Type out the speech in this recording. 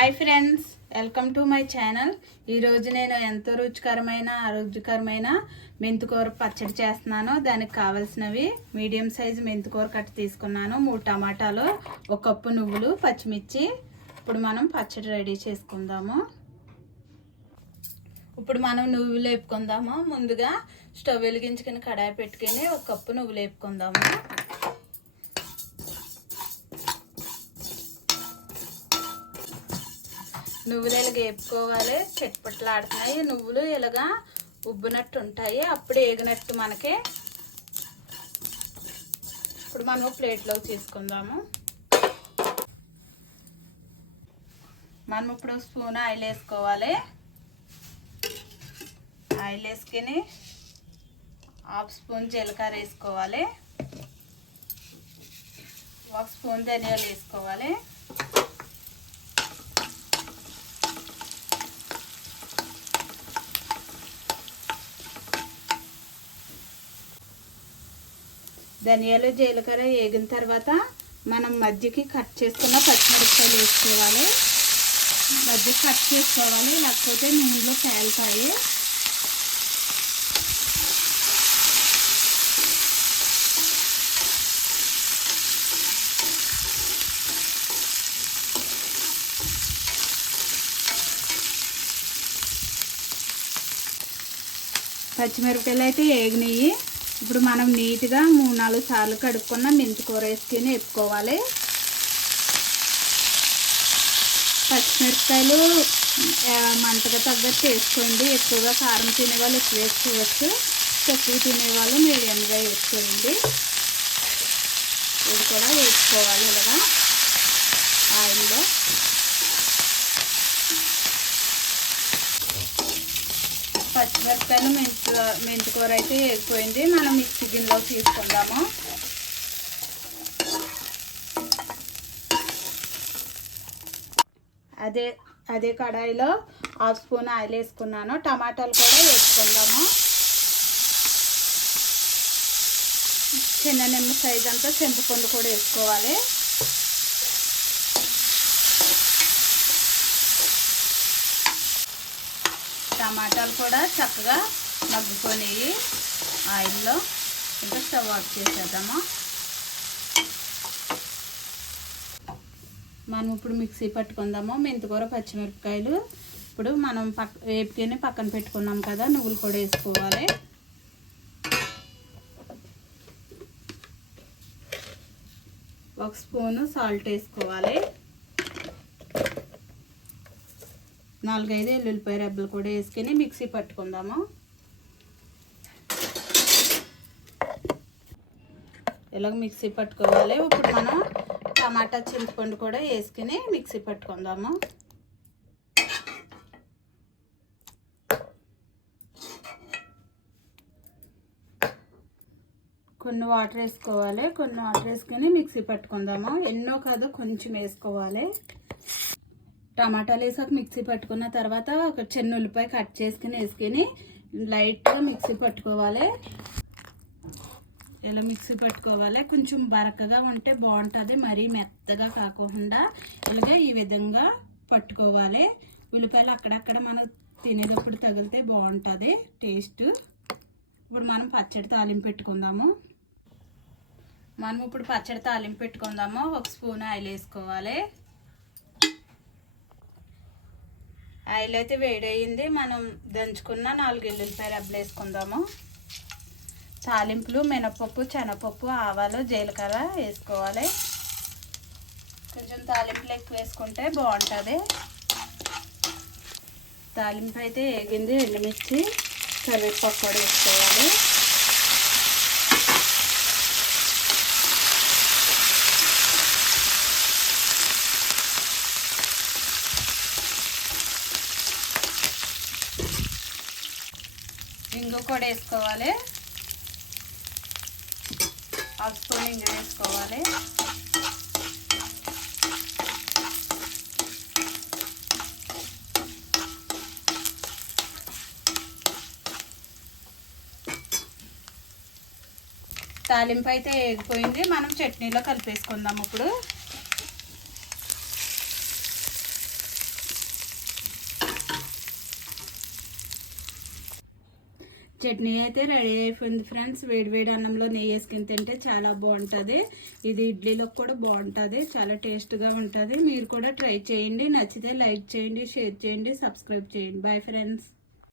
Hi friends, welcome to my channel. ఈరోజు నేను ఎంతో రుచికరమైన ఆరోగ్యకరమైన మెంతికూర పచ్చడి చేస్తున్నాను. దానికి కావాల్సినవి మీడియం సైజు మెంతికూర కట్ట తీసుకున్నాను, 3 టమాటాలు, 1 కప్పు నువ్వులు, పచ్చిమిర్చి. ఇప్పుడు మనం పచ్చడి రెడీ చేసుకుందాము. ఇప్పుడు మనం నువ్వులు వేపుకుందాము. ముందుగా స్టవ్ వెలిగించుకుని కడాయి పెట్టుకుని 1 కప్పు నువ్వులు వేపుకుందాము. నువ్వులు ఇలాగ వేపుకోవాలి. చెట్పట్లాడుతున్నాయి నువ్వులు, ఇలాగా ఉబ్బినట్టు ఉంటాయి, అప్పుడు వేగినట్టు మనకి. ఇప్పుడు మనం ప్లేట్లోకి తీసుకుందాము. మనం ఇప్పుడు స్పూన్ ఆయిల్ వేసుకోవాలి. ఆయిల్ వేసుకుని 1/2 స్పూన్ జీలకర్ర వేసుకోవాలి, 1 స్పూన్ ధనియాలు వేసుకోవాలి, ధనియాలు జీలకర్ర వేగిన తర్వాత మనం మధ్యకి కట్ చేసుకున్న పచ్చిమిరపకాయలు వేసుకోవాలి. మధ్యకి కట్ చేసుకోవాలి, లేకపోతే నూనెలో పేలుతాయి. పచ్చిమిరపకాయలు అయితే వేగినాయి. ఇప్పుడు మనం నీట్గా 3-4 సార్లు కడుక్కున్న మెంతికూర వేసుకొని వేపుకోవాలి. పచ్చిమిరపకాయలు మంటగా తగ్గట్టు వేసుకోండి. ఎక్కువగా కారం తినేవాళ్ళు ఎక్కువ వేసుకోవచ్చు, తక్కువ తినేవాళ్ళు మీడియంగా వేసుకోండి. ఇది కూడా వేసుకోవాలి ఇలాగా ఆయిల్లో. పచ్చిమిరపకాయలు మెంతికూర అయితే వేగిపోయింది. మనం మిక్సీ గిన్నెలోకి తీసుకుందాము. అదే కడాయిలో 1/2 స్పూన్ ఆయిల్ వేసుకున్నాను. టమాటాలు కూడా వేసుకుందాము. చిన్న నిమ్మ సైజ్ అంతా చింతపండు కూడా వేసుకోవాలి. టమాటాలు కూడా చక్కగా మగ్గుకొని ఆయిల్లో. ఇంకా స్టవ్ ఆఫ్ చేసేద్దాము. మనం ఇప్పుడు మిక్సీ పట్టుకుందాము. మెంతికూర పచ్చిమిరపకాయలు ఇప్పుడు మనం వేపుకొని పక్కన పెట్టుకున్నాం కదా, నువ్వులు కూడా వేసుకోవాలి. ఒక స్పూను సాల్ట్ వేసుకోవాలి. 4-5 ఎల్లుల్లిపాయ రెబ్బలు కూడా వేసుకొని మిక్సీ పట్టుకుందాము. ఇలాగ మిక్సీ పట్టుకోవాలి. ఇప్పుడు మనం టమాటా చింతపండు కూడా వేసుకుని మిక్సీ పట్టుకుందాము. కొన్ని వాటర్ వేసుకోవాలి. కొన్ని వాటర్ వేసుకుని మిక్సీ పట్టుకుందాము. ఎన్నో కాదు, కొంచెం వేసుకోవాలి. టమాటాలు వేసాక మిక్సీ పట్టుకున్న తర్వాత ఒక చిన్న ఉల్లిపాయ కట్ చేసుకుని వేసుకుని లైట్గా మిక్సీ పట్టుకోవాలి. ఇలా మిక్సీ పట్టుకోవాలి. కొంచెం బరకగా ఉంటే బాగుంటుంది, మరీ మెత్తగా కాకుండా ఇలాగా ఈ విధంగా పట్టుకోవాలి. ఉల్లిపాయలు అక్కడక్కడ మనం తినేటప్పుడు తగిలితే బాగుంటుంది టేస్ట్. ఇప్పుడు మనం పచ్చడి తాలింపు పెట్టుకుందాము. ఇప్పుడు పచ్చడి తాలింపు పెట్టుకుందాము. 1 స్పూన్ ఆయిల్ వేసుకోవాలి. ఆయిల్ అయితే వేడయింది. మనం దంచుకున్న 4 ఎల్లుల్లిపాయ రెబ్బలు వేసుకుందాము. తాలింపులు మినపప్పు, శనగపప్పు, ఆవాలు, జీలకర్ర వేసుకోవాలి. కొంచెం తాలింపులు ఎక్కువ వేసుకుంటే బాగుంటుంది. తాలింపు అయితే వేగింది. ఎండుమిర్చి, కరివేపాకు కూడా వేసుకోవాలి. ఇంగు కూడా వేసుకోవాలి. 1/2 స్పూన్ ఇంగు వేసుకోవాలి. తాలింపు అయితే వేగిపోయింది. మనం చట్నీలో కలిపేసుకుందాం. ఇప్పుడు చట్నీ అయితే రెడీ అయిపోయింది ఫ్రెండ్స్. వేడివేడి అన్నంలో నెయ్యి వేసుకుని తింటే చాలా బాగుంటుంది. ఇది ఇడ్లీలో కూడా బాగుంటుంది, చాలా టేస్ట్గా ఉంటుంది. మీరు కూడా ట్రై చేయండి. నచ్చితే లైక్ చేయండి, షేర్ చేయండి, సబ్స్క్రైబ్ చేయండి. Bye friends.